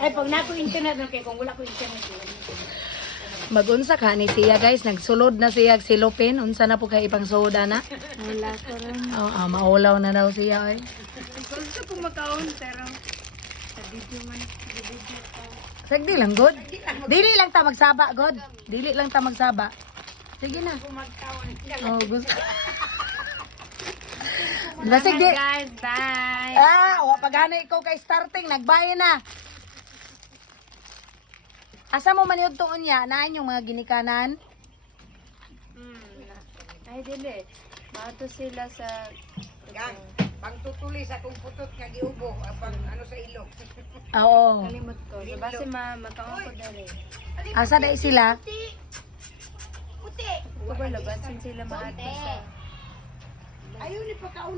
Ay, pag na ko internet, okay, kung wala ko internet, Magunsa ka ni siya guys, nagsulod na siya silupin. Unsa na po kay ipang soda na? wala ko rin. Maulaw na daw siya oy. Gusto ko makaon, pero sa video man, sa video pa. Sagdi lang god. Dili lang ta magsaba god. Dili lang ta magsaba. Sige na. Oh, gusto. Basig di. Guys, bye! Wa pagana ikaw kay starting nagbayan na. Asa mo man yun tuon niya? Naan yung mga ginikanan? Ay, dili. Mato sila sa... Gang, pangtutuli sa kung putot nga giubo, pang ano sa ilong. Oo. Kalimot ko. So, base makaon ko dali. Asa dai sila? Ito ba, labasin sila maata sa... Ayaw ni pagkaon.